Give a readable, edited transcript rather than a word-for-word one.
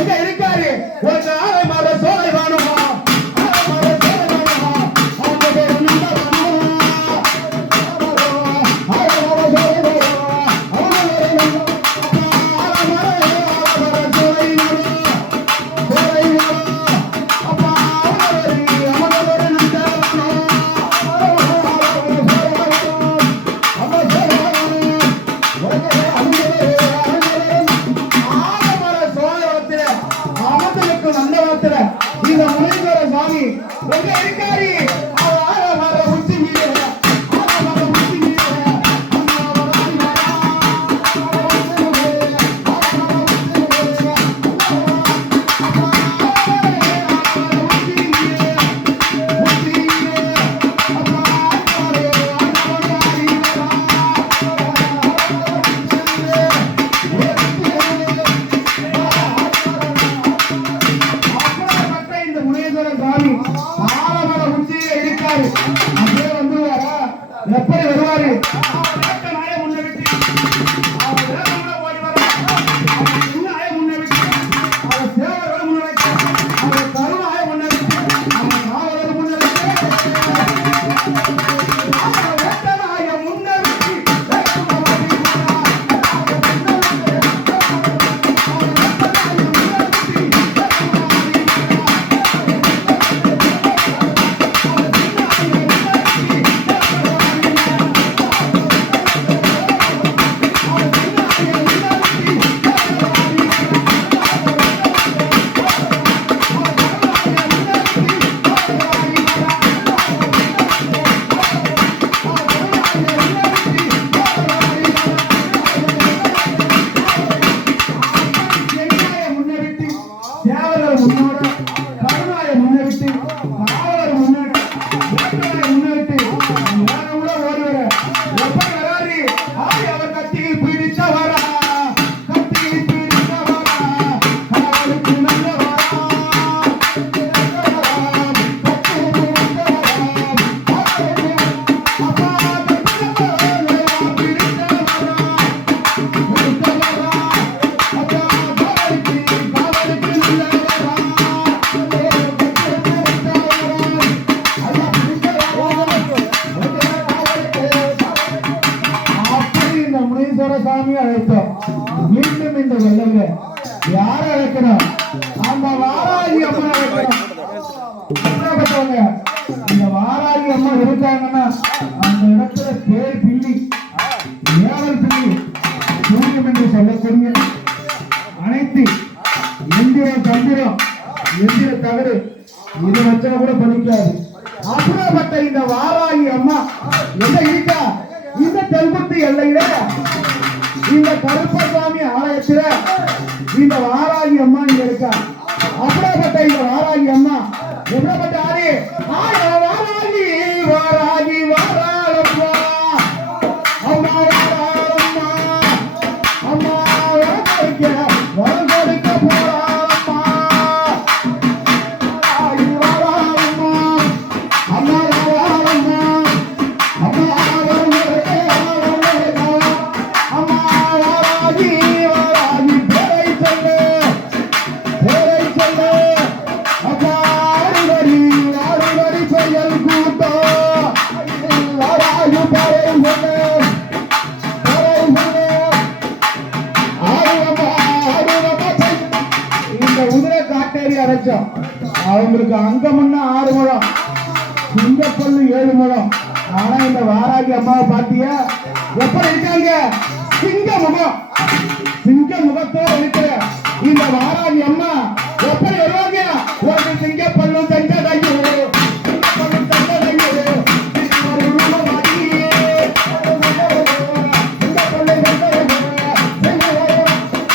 எங்க இருக்காரு ஒரு ஆலை மர சோலை வாணுமா இந்த முனீஸ்வர சாமி எங்க இருக்காரு எப்படி வருவாரு சாமி அழைத்தோம். மீண்டும் இந்த வெள்ளங்க யார அழைக்கணும்? அந்த வாராகி அம்மன் அழைக்கணும். இந்த வாராகி அம்மன் இருக்காங்கன்னா அந்த இடத்துல பேர் பிள்ளி ஏவல் பிள்ளி சூரியம் என்று சொல்லக்கூடிய அனைத்து எந்திர தந்திரம் எந்திர தகடு இது வச்சா கூட படிக்காது. அப்படிப்பட்ட இந்த வாராகி அம்மா என்ன இருக்கா? இந்த தெல்குத்து எல்லையில இந்த கருப்பசாமி ஆலயத்துல இந்த வாராகி அம்மா இங்க இருக்கா. அப்படிப்பட்ட இந்த வாராகி அம்மா எப்படிப்பட்ட ஆடி வாராகி வாராகி வாராளம்மா அம்மா வாராளம்மா அம்மா வரம் கொடுக்க போறாளம்மா வாராளம்மா அம்மா வாராளம்மா அம்மா அவங்களுக்கு அங்கம்னா 6 முழம், சிங்கப்பல்லு 7 முழம். ஆனா இந்த வாராகி அம்மாவை பாத்தியா எப்படி இருக்காங்க? சிங்க முகம்.